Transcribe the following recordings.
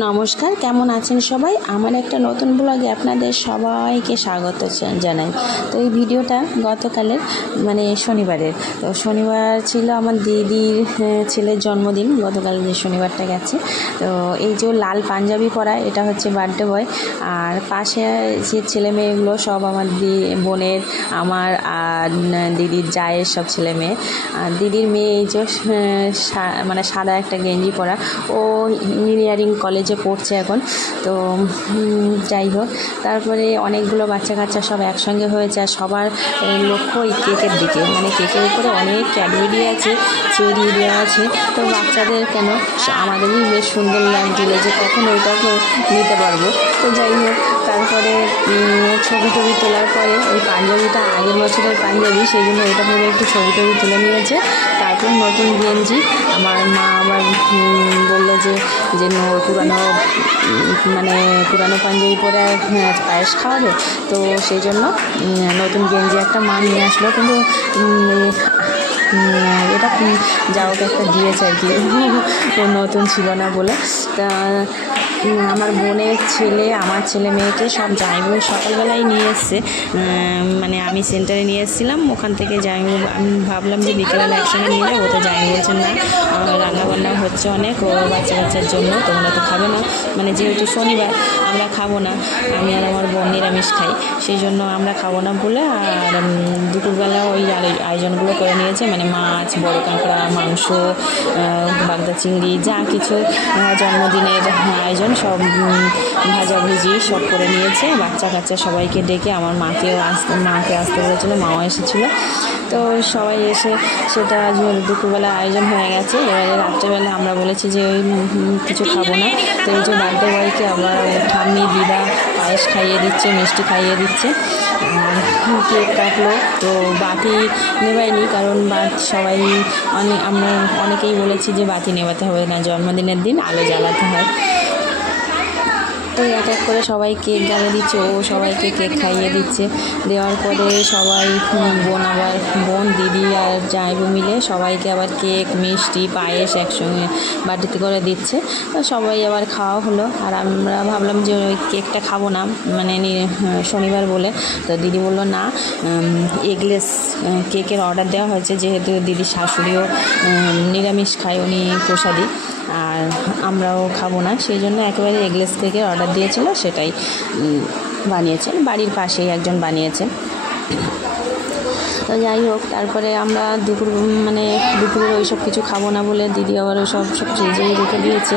নমস্কার, কেমন আছেন সবাই? আমার একটা নতুন ব্লগে আপনাদের সবাইকে স্বাগত জানাই। তো এই ভিডিওটা গতকালের শনিবারের। তো শনিবার ছিল আমার দিদির ছেলের জন্মদিন, গতকাল যে শনিবারটা গেছে। তো এই যে লাল পাঞ্জাবি পরা, এটা হচ্ছে বার্থডে বয়। আর পাশে যে ছেলে মেয়েগুলো সব আমার বোনের, আমার আর দিদির জায়ের সব ছেলে মেয়ে। আর দিদির মেয়ে এই যে সাদা একটা গেঞ্জি পরা, ও ইঞ্জিনিয়ারিং কলেজে পড়ছে এখন। তো যাই হোক, তারপরে অনেকগুলো বাচ্চা কাচ্চা সব একসঙ্গে হয়েছে। আর সবার লক্ষ্য ওই কেকের দিকে, কেকের উপরে অনেক ক্যাডবেরি আছে, চেরি দেওয়া আছে। তো বাচ্চাদের কেন, আমাদেরই বেশ সুন্দর লাগছিল যে কখন ওইটাকে নিতে পারবো। তো যাই হোক, তারপরে ছবি টবি তোলার পরে ওই পাঞ্জাবিটা আগের বছরের পাঞ্জাবি, সেই জন্য ওইটা পরে একটু ছবি টবি তুলে নিয়েছে। তারপর নতুন গেঞ্জি, আমার মা আবার বললো যে পুরানো পাঞ্জাবি পরে পায়েস খাওয়াবে। তো সেই জন্য নতুন গেঞ্জি একটা মা নিয়ে আসলো, কিন্তু এটা যা হোক একটা দিয়েছে আর কি, নতুন ছিল না বলে। তা আমার বোনের ছেলে, আমার ছেলে মেয়েকে সব জামাইবাবু সকালবেলায় নিয়ে এসছে। আমি সেন্টারে নিয়ে এসেছিলাম, ওখান থেকে জামাইবাবু, আমি ভাবলাম যে বিকেলবেলা একসঙ্গে নিয়ে যাবো। তো জামাইবাবু বলছেন না, রান্নাবান্না হচ্ছে অনেক, ও বাচ্চা কাচ্চার জন্য, তোমরা তো খাবে না, যেহেতু শনিবার আমরা খাবো না, আমি আর আমার বোন নিরামিষ খাই, সেই জন্য আমরা খাবো না বলে। আর দুপুরবেলা ওই আয়োজনগুলো করে নিয়েছে, মাছ, বড় কাঁকড়া, মাংস, বাগদা চিংড়ি, যা কিছু জন্মদিনের আয়োজন সব ভাজাভুজি সব করে নিয়েছে। বাচ্চা কাচ্চা সবাইকে ডেকে, আমার মাকে আসতে বলেছিলো, মাও এসেছিলো। তো সবাই এসে সেটা দুপুরবেলা আয়োজন হয়ে গেছে। এবারে রাত্রেবেলা আমরা বলেছি যে কিছু খাবো না। তো এই যে বার্থডে বয়কে আবার ঠাম্মি দিদা পায়েস খাইয়ে দিচ্ছে, মিষ্টি খাইয়ে দিচ্ছে, কেক কাটলো। তো বাতি নেবাইনি, কারণ সবাই আমরা অনেকেই বলেছি যে বাতি নেবাতে হবে না, জন্মদিনের দিন আলো জ্বালাতে হয়। তো এক এক করে সবাই কেক জ্বালিয়ে দিচ্ছে, ও সবাইকে কেক খাইয়ে দিচ্ছে। দেওয়ার পরে সবাই বোন, দিদি আর জামাইবাবু মিলে সবাইকে আবার কেক, মিষ্টি, পায়েস একসঙ্গে বাটিতে করে দিচ্ছে। তো সবাই আবার খাওয়া হলো। আর আমরা ভাবলাম যে ওই কেকটা খাবো না, শনিবার বলে। তো দিদি বললো না, এগলেস কেকের অর্ডার দেওয়া হয়েছে, যেহেতু দিদির শাশুড়িও নিরামিষ খায়, উনি প্রসাদী, আর আমরাও খাবো না, সেই জন্য একেবারে এগলেস কেকের অর্ডার দিয়েছিল, সেটাই বানিয়েছেন, বাড়ির পাশেই একজন বানিয়েছে। তো যাই হোক, তারপরে আমরা দুপুরে ওই সব কিছু খাবো না বলে দিদি আবার ওই সব ফ্রিজেই রেখে দিয়েছে।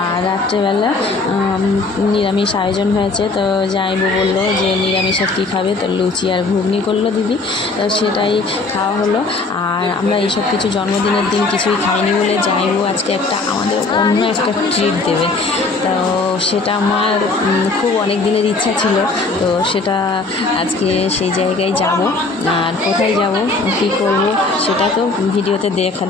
আর রাত্রেবেলা নিরামিষ আয়োজন হয়েছে। তো জামাইবাবু বললো যে নিরামিষের কী খাবে, তো লুচি আর ঘুগনি করলো দিদি, তো সেটাই খাওয়া হলো। আর আমরা এইসব কিছু জন্মদিনের দিন কিছুই খাইনি বলে জামাইবাবু আজকে আমাদের অন্য একটা ট্রিট দেবে। তো সেটা আমার খুব অনেক দিনের ইচ্ছা ছিল। তো সেটা আজকে সেই জায়গায় যাব। আর কোথায় যাব, কী করব, সেটা তো ভিডিওতে দেখা